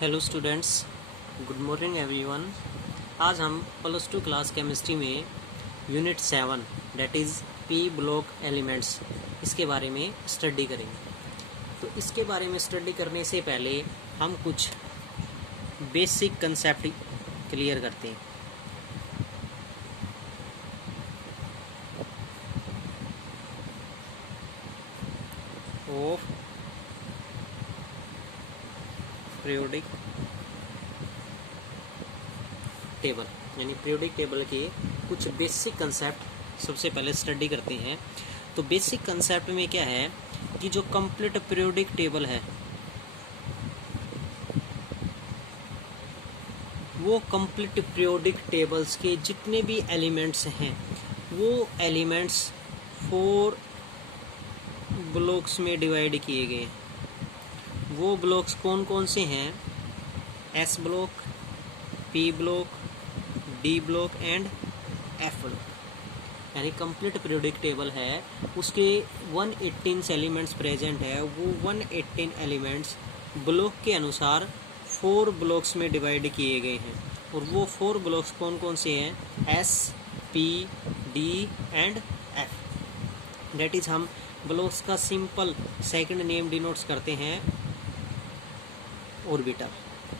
Hello students, good morning everyone. आज हम +2 class chemistry में unit 7 that is P block elements इसके बारे में स्टडी करेंगे। तो इसके बारे में स्टडी करने से पहले हम कुछ बेसिक कंसेप्ट क्लियर करते हैं। ऑफ पीरियोडिक टेबल यानी पीरियोडिक टेबल के कुछ बेसिक कंसेप्ट सबसे पहले स्टडी करते हैं। तो बेसिक कंसेप्ट में क्या है कि जो कंप्लीट पीरियोडिक टेबल है वो कंप्लीट पीरियोडिक टेबल्स के जितने भी एलिमेंट्स हैं वो एलिमेंट्स 4 ब्लॉक्स में डिवाइड किए गए हैं। वो ब्लॉक्स कौन कौन से हैं? S block, P block, D block and F block. यानी कंप्लीट पीरियोडिक टेबल है, उसके 118 एलिमेंट्स प्रेजेंट है। वो 118 एलिमेंट्स ब्लॉक के अनुसार 4 ब्लॉक्स में डिवाइड किए गए हैं। और वो 4 ब्लॉक्स कौन कौन से हैं? S, P, D and F. That is हम ब्लॉक्स का सिंपल सेकंड नेम डिनोट्स करते हैं ऑर्बिटल,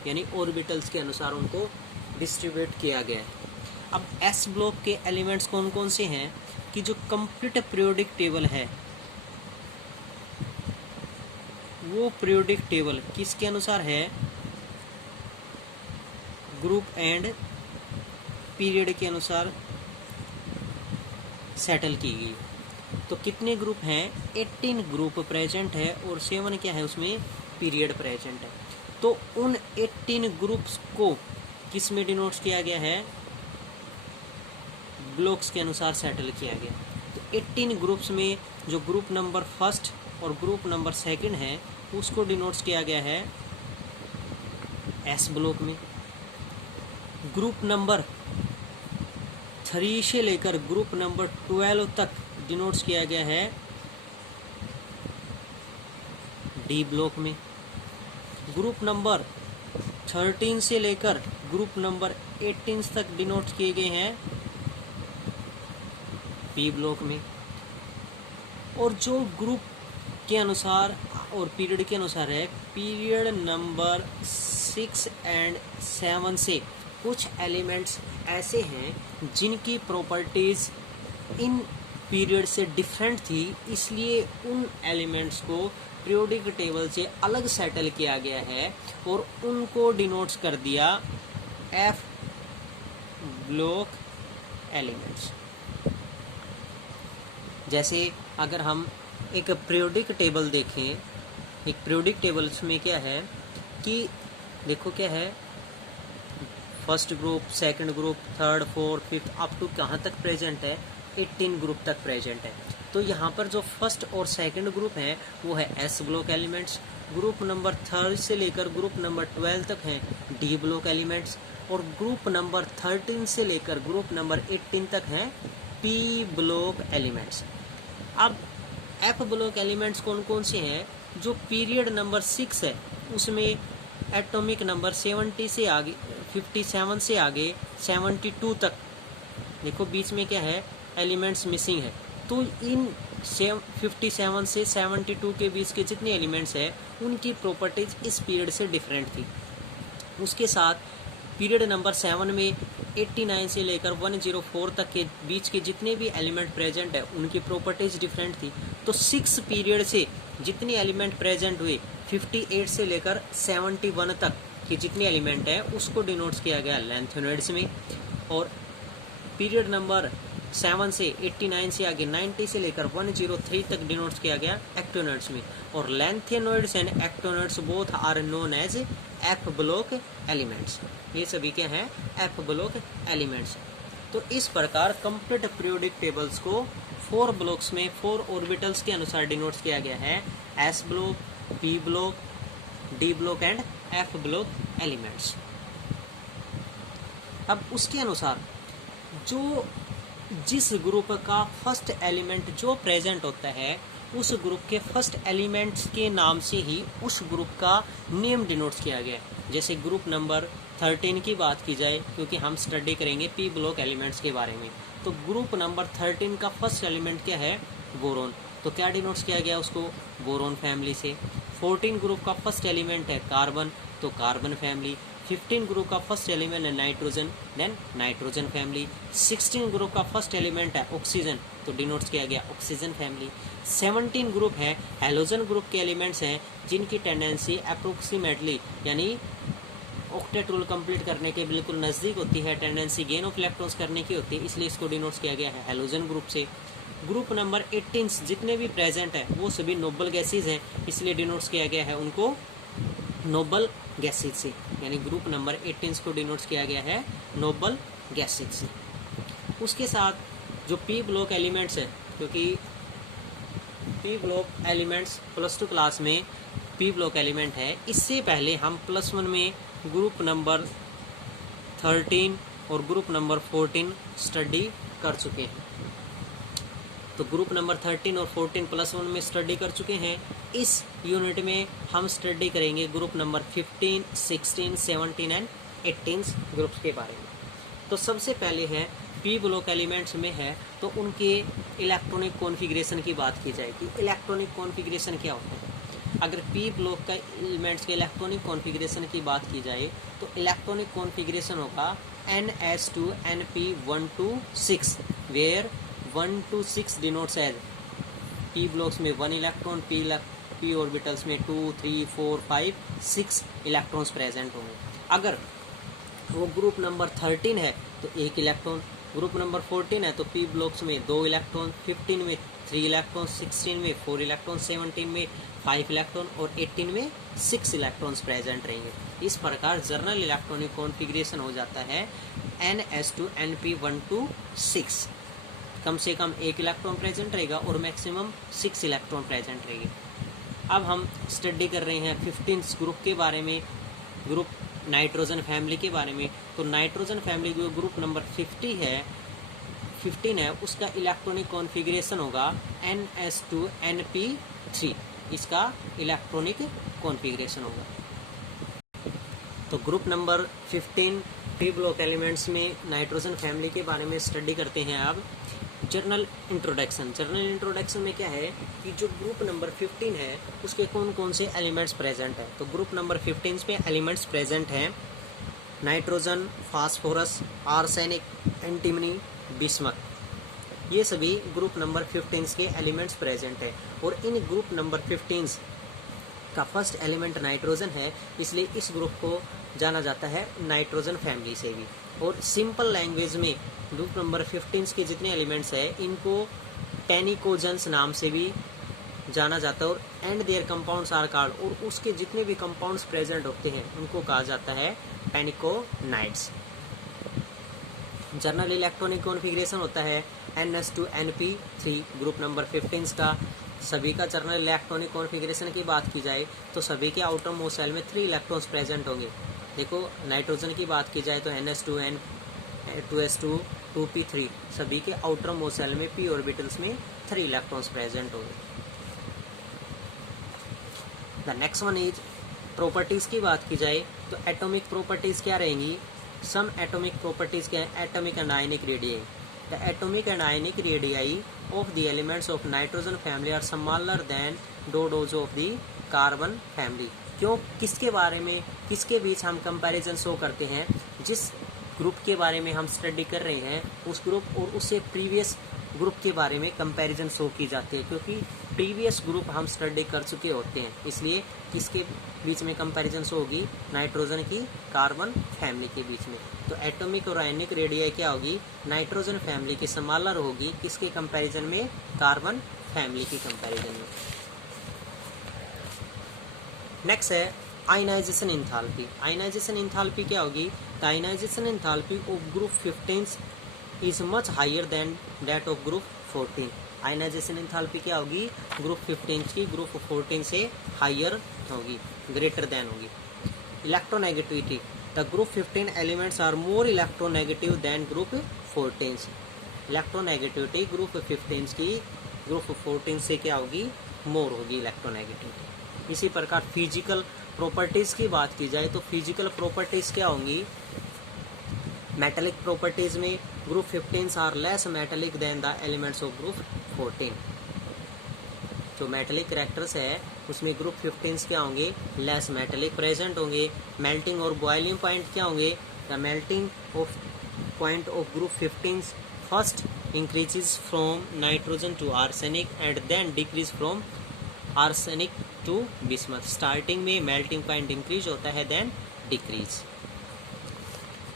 यानी ऑर्बिटल्स के अनुसार उनको डिस्ट्रीब्यूट किया गया है। अब एस ब्लॉक के एलिमेंट्स कौन कौन से हैं कि जो कंप्लीट पीरियोडिक टेबल है वो पीरियोडिक टेबल किसके अनुसार है? ग्रुप एंड पीरियड के अनुसार सेटल की गई। तो कितने ग्रुप हैं? 18 ग्रुप प्रेजेंट है और 7 क्या है उसमें? पीरियड प्रेजेंट है। तो उन 18 ग्रुप्स को किस में डिनोट किया गया है? ब्लॉक्स के अनुसार सेटल किया गया। तो 18 ग्रुप्स में जो ग्रुप नंबर फर्स्ट और ग्रुप नंबर सेकंड है उसको डिनोट किया गया है एस ब्लॉक में। ग्रुप नंबर 3 से लेकर ग्रुप नंबर 12 तक डिनोट किया गया है डी ब्लॉक में। ग्रुप नंबर 13 से लेकर ग्रुप नंबर 18 तक डिनोट किए गए हैं पी ब्लॉक में। और जो ग्रुप के अनुसार और पीरियड के अनुसार है, पीरियड नंबर 6 एंड 7 से कुछ एलिमेंट्स ऐसे हैं जिनकी प्रॉपर्टीज इन पीरियड से डिफरेंट थी, इसलिए उन एलिमेंट्स को पीरियोडिक टेबल से अलग सेटल किया गया है और उनको डिनोट्स कर दिया एफ ब्लॉक एलिमेंट्स। जैसे अगर हम एक पीरियोडिक टेबल देखें, एक पीरियोडिक टेबल में क्या है कि देखो क्या है, first group, second group, third, fourth, fifth up to कहाँ तक प्रेजेंट है? 18 ग्रुप तक प्रेजेंट है। तो यहाँ पर जो फर्स्ट और सेकंड ग्रुप है वो है S block elements. Group number 3 से लेकर ग्रुप नंबर 12 तक हैं डी ब्लॉक एलिमेंट्स। और ग्रुप नंबर 13 से लेकर ग्रुप नंबर 18 तक हैं पी ब्लॉक एलिमेंट्स। अब एफ ब्लॉक एलिमेंट्स कौन कौन से हैं? जो पीरियड नंबर 6 है उसमें एटॉमिक नंबर 70 से आगे, 57 से आगे 72 तक, देखो बीच में क्या है? एलिमेंट्स मिसिंग है। तो इन 57 से 72 के बीच के जितने एलिमेंट्स हैं उनकी प्रॉपर्टीज इस पीरियड से डिफरेंट थी। उसके साथ पीरियड नंबर 7 में 89 से लेकर 104 तक के बीच के जितने भी एलिमेंट प्रेजेंट है उनकी प्रॉपर्टीज डिफरेंट थी। तो 6 पीरियड से जितने एलिमेंट प्रेजेंट हुए 58 से लेकर 71 तक के जितने एलिमेंट है उसको डिनोट किया गया लैंथेनॉइड्स में। और पीरियड नंबर 7 से 89 से आगे 90 से लेकर 103 तक डिनोट किया गया एक्टोनॉइड्स में। और lanthanoids and actinoids both are known as F block elements. ये सभी क्या हैं? F block elements. तो इस प्रकार कंप्लीट पीरियोडिक टेबल्स को 4 ब्लॉक्स में 4 ऑर्बिटल्स के अनुसार डिनोट किया गया है S block, P block, D block and F block elements. अब उसके अनुसार जो जिस ग्रुप का फर्स्ट एलिमेंट जो प्रेजेंट होता है उस ग्रुप के फर्स्ट एलिमेंट्स के नाम से ही उस ग्रुप का नेम डिनोट किया गया है। जैसे ग्रुप नंबर 13 की बात की जाए, क्योंकि हम स्टडी करेंगे पी ब्लॉक एलिमेंट्स के बारे में, तो ग्रुप नंबर 13 का फर्स्ट एलिमेंट क्या है, बोरोन। तो क्या डिनोट्स किया गया उसको, बोरोन फैमिली से। 14 ग्रुप का फर्स्ट एलिमेंट है कार्बन, तो कार्बन फैमिली। 15 ग्रुप का फर्स्ट एलिमेंट है nitrogen, then nitrogen family. 16 group का फर्स्ट एलिमेंट है ऑक्सीजन, तो डिनोट्स किया गया ऑक्सीजन फैमिली। 17 ग्रुप है हैलोजन ग्रुप के एलिमेंट्स हैं जिनकी टेंडेंसी अप्रोक्सीमेटली यानी ऑक्टेट रूल कंप्लीट करने के बिल्कुल नज़दीक होती है, टेंडेंसी गेन ऑफ इलेक्ट्रॉन्स करने की होती है, इसलिए इसको डिनोट्स किया गया है हैलोजन ग्रुप से। ग्रुप नंबर 18 जितने भी प्रेजेंट है वो सभी नोबल गैसेज हैं, इसलिए डिनोट्स किया गया है उनको नोबल गैसेज से, यानी ग्रुप नंबर 18 को डिनोट्स किया गया है नोबल गैसेज से। उसके साथ जो पी ब्लॉक एलिमेंट्स है, क्योंकि पी ब्लॉक एलिमेंट्स +2 क्लास में पी ब्लॉक एलिमेंट है, इससे पहले हम +1 में ग्रुप नंबर 13 और ग्रुप नंबर 14 स्टडी कर चुके हैं। तो ग्रुप नंबर 13 और 14 +1 में स्टडी कर चुके हैं। इस यूनिट में हम स्टडी करेंगे ग्रुप नंबर 15, 16, 17 एंड 18 ग्रुप्स के बारे में। तो सबसे पहले है पी ब्लॉक एलिमेंट्स में है तो उनके इलेक्ट्रॉनिक कॉन्फ़िगरेशन की बात की जाएगी। इलेक्ट्रॉनिक कॉन्फ़िगरेशन क्या होता है? अगर पी ब्लॉक का एलिमेंट्स के इलेक्ट्रॉनिक कॉन्फ़िगरेशन की बात की जाए तो इलेक्ट्रॉनिक कॉन्फ़िगरेशन होगा NS2NP126 where 1 to 6 denotes as P blocks में 1 इलेक्ट्रॉन, पी ऑर्बिटल्स में 2, 3, 4, 5, 6 इलेक्ट्रॉन्स प्रेजेंट होंगे। अगर वो ग्रुप नंबर 13 है तो 1 इलेक्ट्रॉन, ग्रुप नंबर 14 है तो पी ब्लॉक्स में 2 इलेक्ट्रॉन, 15 में 3 इलेक्ट्रॉन, 16 में 4 इलेक्ट्रॉन, 17 में 5 इलेक्ट्रॉन और 18 में 6 इलेक्ट्रॉन्स प्रेजेंट रहेंगे। इस प्रकार जनरल इलेक्ट्रॉनिक कॉन्फ़िगरेशन हो जाता है NS2NP126। कम से कम 1 इलेक्ट्रॉन प्रेजेंट रहेगा और मैक्सिमम 6 इलेक्ट्रॉन प्रेजेंट रहेंगे। अब हम स्टडी कर रहे हैं 15 ग्रुप के बारे में, ग्रुप नाइट्रोजन फैमिली के बारे में। तो नाइट्रोजन फैमिली जो ग्रुप नंबर 15 है उसका इलेक्ट्रॉनिक कॉन्फ़िगरेशन होगा NS2NP3, इसका इलेक्ट्रॉनिक कॉन्फ़िगरेशन होगा। तो group number 15 P block elements में नाइट्रोजन फैमिली के बारे में स्टडी करते हैं। अब जर्नल इंट्रोडक्शन में क्या है कि जो ग्रुप नंबर 15 है उसके कौन कौन से एलिमेंट्स प्रेजेंट है। तो ग्रुप नंबर 15 में एलिमेंट्स प्रेजेंट हैं nitrogen, phosphorus, arsenic, antimony, bismuth, ये सभी ग्रुप नंबर 15 के एलिमेंट्स प्रेजेंट है। और इन ग्रुप नंबर 15 का फर्स्ट एलिमेंट नाइट्रोजन है, इसलिए इस ग्रुप को जाना जाता है नाइट्रोजन फैमिली से भी। और सिंपल लैंग्वेज में ग्रुप नंबर 15 के जितने एलिमेंट्स हैं इनको टेनिकोजन्स नाम से भी जाना जाता है और and there compounds are called, और उसके जितने भी कंपाउंड्स प्रेजेंट होते हैं उनको कहा जाता है टेनिकोनाइड्स। जनरल इलेक्ट्रॉनिक कॉन्फ़िगरेशन होता है NS2NP3 ग्रुप नंबर 15 का। सभी का जनरल इलेक्ट्रॉनिक कॉन्फ़िगरेशन की बात की जाए तो सभी के आउटर मोस्ट शेल में 3 इलेक्ट्रॉन्स प्रेजेंट होंगे। देखो नाइट्रोजन की बात की जाए तो NS2N 2s2 2p3 सभी के आउटर मोस्ट शेल में p ऑर्बिटल्स में 3 इलेक्ट्रॉन्स प्रेजेंट होंगे। The next one is properties की बात की जाए तो एटॉमिक प्रॉपर्टीज़ क्या रहेंगी। सम एटॉमिक प्रॉपर्टीज़ क्या है, atomic and ionic radii. The atomic and ionic radii of the elements of nitrogen family are smaller than those of the carbon family। क्यों, किसके बारे में, किसके बीच हम कंपैरिजन शो करते हैं, जिस ग्रुप के बारे में हम स्टडी कर रहे हैं उस ग्रुप और उससे प्रीवियस ग्रुप के बारे में कंपैरिजन शो की जाती है, क्योंकि प्रीवियस ग्रुप हम स्टडी कर चुके होते हैं, इसलिए किसके बीच में कंपैरिजन शो होगी, नाइट्रोजन की कार्बन फैमिली के बीच में। तो एटॉमिक और आयनिक रेडियाई क्या होगी, नाइट्रोजन फैमिली की स्मॉलर होगी, किसके कंपैरिजन में, कार्बन फैमिली की कंपैरिजन में। नेक्स्ट है आयनाइजेशन एंथैल्पी। आयनाइजेशन एंथैल्पी क्या होगी, the ionization enthalpy of group 15 is much higher than that of group 14। Ionization enthalpy क्या होगी, ग्रुप 15 की ग्रुप 14 से हायर होगी, ग्रेटर देन होगी। Electronegativity, the group 15 elements are more electronegative than group 14। Electronegativity group 15 की group 14 से क्या होगी, मोर होगी इलेक्ट्रोनेगेटिविटी। इसी प्रकार फिजिकल प्रॉपर्टीज की बात की जाए तो फिजिकल प्रॉपर्टीज क्या होंगी, मेटेलिक प्रॉपर्टीज में group 15 are less metallic than the elements of group 14। जो मेटेलिक कैरेक्टर्स है उसमें ग्रुप 15 क्या होंगे, लेस मेटेलिक प्रेजेंट होंगे। मेल्टिंग और बॉइलिंग पॉइंट क्या होंगे, the melting of point of group 15 first increases from nitrogen to arsenic and then decrease from arsenic to bismuth. Starting में मेल्टिंग पॉइंट इंक्रीज होता है देन डिक्रीज।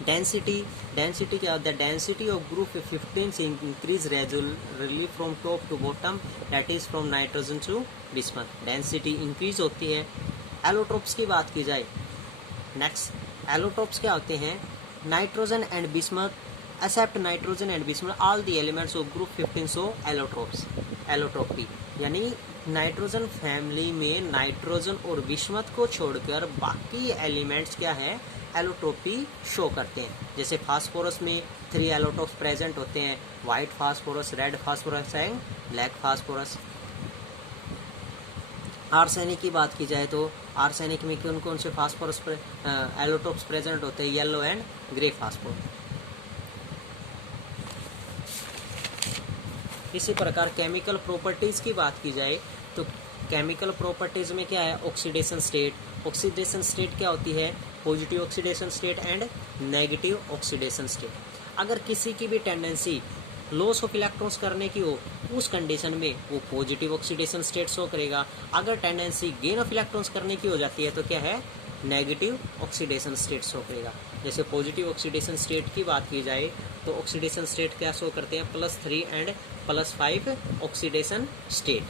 डेंसिटी क्या होता है, density of group 15 increase regularly from top to bottom, that is from nitrogen to bismuth. Density increase होती है। Allotropes की बात की जाए, नेक्स्ट एलोट्रोप्स क्या होते हैं, nitrogen and bismuth except nitrogen and bismuth all the elements of group 15 so allotropes. Allotropy यानी नाइट्रोजन फैमिली में नाइट्रोजन और बिस्मथ को छोड़कर बाकी एलिमेंट्स क्या है, एलोट्रोपी शो करते हैं। जैसे फास्फोरस में 3 एलोट्रोप्स प्रेजेंट होते हैं, white phosphorus, red phosphorus and black phosphorus. Arsenic की बात की जाए तो आर्सेनिक में कौन कौन से फास्फोरस एलोट्रोप्स प्रेजेंट होते हैं, येलो एंड ग्रे फास्फोरस। इसी प्रकार केमिकल प्रॉपर्टीज की बात की जाए तो केमिकल प्रॉपर्टीज में क्या है, ऑक्सीडेशन स्टेट। ऑक्सीडेशन स्टेट क्या होती है, positive oxidation state and negative oxidation state. अगर किसी की भी टेंडेंसी लॉस ऑफ इलेक्ट्रॉन्स करने की हो, उस कंडीशन में वो पॉजिटिव ऑक्सीडेशन स्टेट शो करेगा। अगर टेंडेंसी गेन ऑफ इलेक्ट्रॉन्स करने की हो जाती है तो क्या है, नेगेटिव ऑक्सीडेशन स्टेट शो करेगा। जैसे पॉजिटिव ऑक्सीडेशन स्टेट की बात की जाए तो ऑक्सीडेशन स्टेट क्या शो करते हैं, +3 एंड +5 ऑक्सीडेशन स्टेट।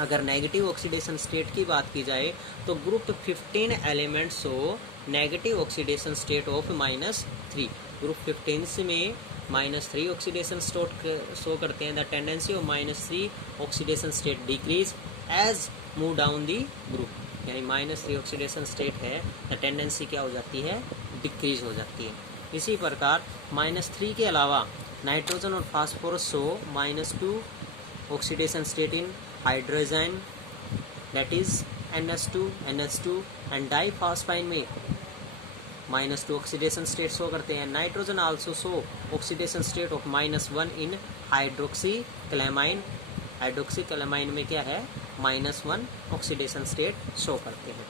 अगर नेगेटिव ऑक्सीडेशन स्टेट की बात की जाए तो group 15 elements show negative oxidation state of -3। Group 15 में -3 ऑक्सीडेशन शो करते हैं। The tendency of -3 oxidation state decrease as move down the group, यानी -3 ऑक्सीडेशन स्टेट है, द टेंडेंसी क्या हो जाती है, डिक्रीज हो जाती है। इसी प्रकार -3 के अलावा नाइट्रोजन और phosphorus show -2 oxidation state in hydrogen, that is NH2 and diphosphine में -2 ऑक्सीडेशन स्टेट शो करते हैं। Nitrogen also show oxidation state of -1 in hydroxylamine. Hydroxylamine में क्या है, -1 ऑक्सीडेशन स्टेट शो करते हैं।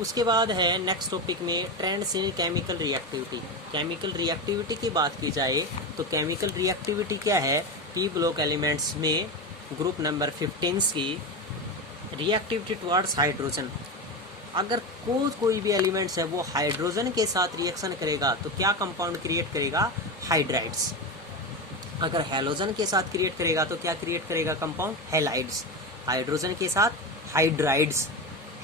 उसके बाद है नेक्स्ट टॉपिक में trends in chemical reactivity. Chemical reactivity की बात की जाए तो केमिकल रिएक्टिविटी क्या है, पी ब्लॉक एलिमेंट्स में ग्रुप नंबर 15 की रिएक्टिविटी टुवर्ड्स हाइड्रोजन। अगर कोई भी एलिमेंट्स है वो हाइड्रोजन के साथ रिएक्शन करेगा तो क्या कंपाउंड क्रिएट करेगा, हाइड्राइड्स। अगर हेलोजन के साथ क्रिएट करेगा तो क्या क्रिएट करेगा कंपाउंड, हेलाइड्स। हाइड्रोजन के साथ हाइड्राइड्स,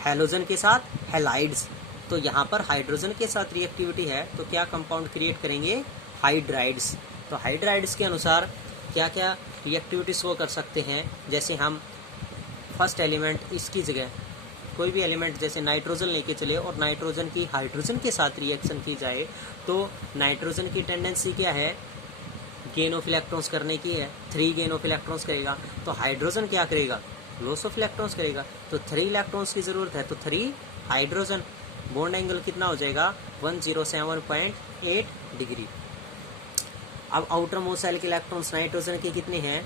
हेलोजन के साथ हेलाइड्स। तो यहाँ पर हाइड्रोजन के साथ रिएक्टिविटी है तो क्या कंपाउंड क्रिएट करेंगे, हाइड्राइड्स। तो हाइड्राइड्स के अनुसार क्या क्या रिएक्टिविटी शो कर सकते हैं, जैसे हम फर्स्ट एलिमेंट इसकी जगह कोई भी एलिमेंट जैसे नाइट्रोजन लेके चले और नाइट्रोजन की हाइड्रोजन के साथ रिएक्शन की जाए तो नाइट्रोजन की टेंडेंसी क्या है, गेन ऑफ इलेक्ट्रॉन्स करने की है, 3 गेन ऑफ इलेक्ट्रॉन्स करेगा। तो हाइड्रोजन क्या करेगा, लॉस ऑफ इलेक्ट्रॉन्स करेगा। तो 3 इलेक्ट्रॉन्स की जरूरत है तो 3 हाइड्रोजन। बॉन्ड एंगल कितना हो जाएगा, 107.8 डिग्री। अब आउटर मोस्ट शेल के इलेक्ट्रॉन्स नाइट्रोजन के कितने हैं,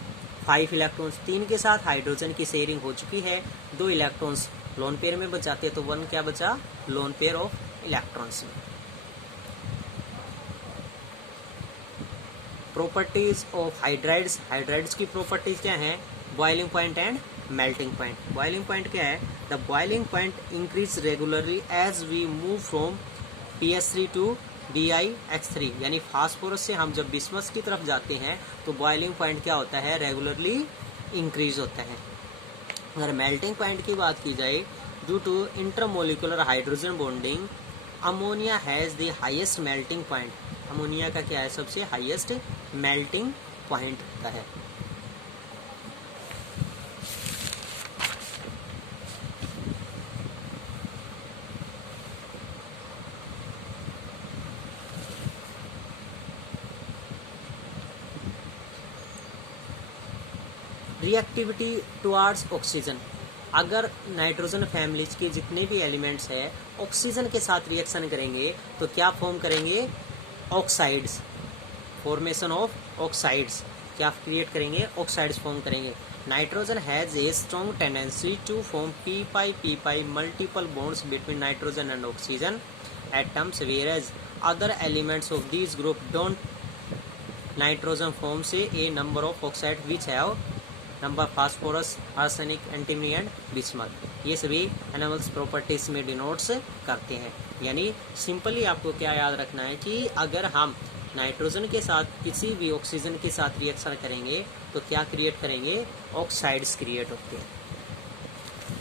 5 इलेक्ट्रॉन्स। 3 के साथ हाइड्रोजन की शेयरिंग हो चुकी है, 2 इलेक्ट्रॉन्स लोन पेयर में बचाते हैं तो 1 क्या बचा, लोन पेयर ऑफ इलेक्ट्रॉन्स में। Properties of hydrides. हाइड्राइड्स की प्रॉपर्टीज क्या है, boiling point and melting point. Boiling point क्या है, the boiling point increase regularly as we move from PS3 to BiX3। यानी फास्फोरस से हम जब बिस्मथ की तरफ जाते हैं तो बॉइलिंग पॉइंट क्या होता है, रेगुलरली इंक्रीज होता है। अगर मेल्टिंग पॉइंट की बात की जाए, due to intermolecular hydrogen bonding ammonia has the highest melting point. Ammonia का क्या है, सबसे हाईएस्ट मेल्टिंग पॉइंट का है। Reactivity towards oxygen. अगर नाइट्रोजन फैमिलीज के जितने भी एलिमेंट्स है ऑक्सीजन के साथ रिएक्शन करेंगे तो क्या फॉर्म करेंगे, ऑक्साइड्स, फॉर्मेशन ऑफ ऑक्साइड्स, क्या क्रिएट करेंगे, ऑक्साइड्स फॉर्म करेंगे। Nitrogen has a strong tendency to form p multiple bonds between nitrogen and oxygen atoms, whereas other elements of these group don't. Nitrogen forms a number of oxides which have number phosphorus, arsenic, antimony and bismuth. ये सभी animals properties में denotes करते हैं। यानी simply आपको क्या याद रखना है कि अगर हम नाइट्रोजन के साथ किसी भी ऑक्सीजन के साथ रिएक्शन करेंगे तो क्या क्रिएट करेंगे, ऑक्साइड्स क्रिएट होते हैं।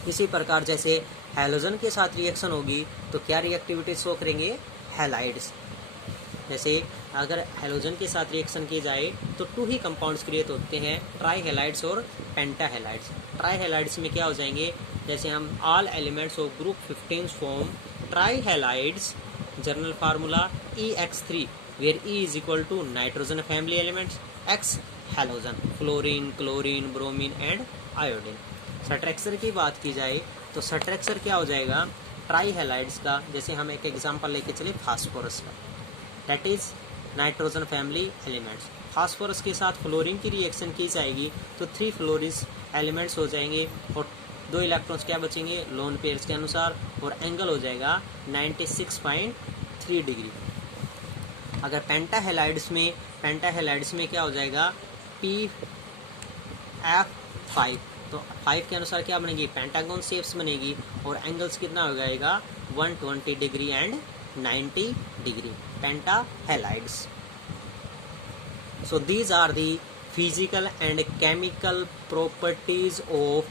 इसी प्रकार जैसे हैलोजन के साथ रिएक्शन होगी तो क्या रिएक्टिविटी शो करेंगे, हैलाइड्स। जैसे अगर हैलोजन के साथ रिएक्शन की जाए तो 2 ही कंपाउंड्स क्रिएट होते हैं, ट्राई हैलाइड्स और पेंटाहेलाइड्स। ट्राई हैलाइड्स में क्या हो जाएंगे, जैसे हम all elements of group 15 form tri halides, general formula EX3 where E is equal to nitrogen family elements, X halogen, fluorine, chlorine, bromine and iodine. Structure की बात की जाए तो स्ट्रक्चर क्या हो जाएगा, ट्राई हैलाइड्स का, जैसे हम एक एग्जांपल लेके चले फास्फोरस का, that is nitrogen family elements. Phosphorus के साथ फ्लोरीन की रिएक्शन की जाएगी तो 3 फ्लोरिस एलिमेंट्स हो जाएंगे और 2 इलेक्ट्रॉन्स क्या बचेंगे, लोन पेयर्स के अनुसार, और एंगल हो जाएगा 96.3 डिग्री। अगर पेंटाहेलाइड्स में क्या हो जाएगा, PF5, तो 5 के अनुसार क्या बनेगी, पेंटागन शेप्स बनेगी और एंगल्स कितना हो जाएगा, 120 degree and 90 degree, pentahalides. So these are the physical and chemical properties of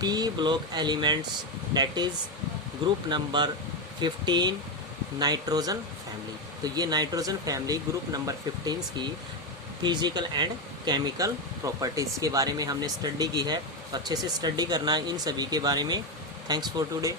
P block elements, that is group number 15 nitrogen family. तो ये नाइट्रोजन फैमिली ग्रुप नंबर 15 की फिजिकल एंड केमिकल प्रॉपर्टीज के बारे में हमने स्टडी की है। तो अच्छे से स्टडी करना इन सभी के बारे में। Thanks for today.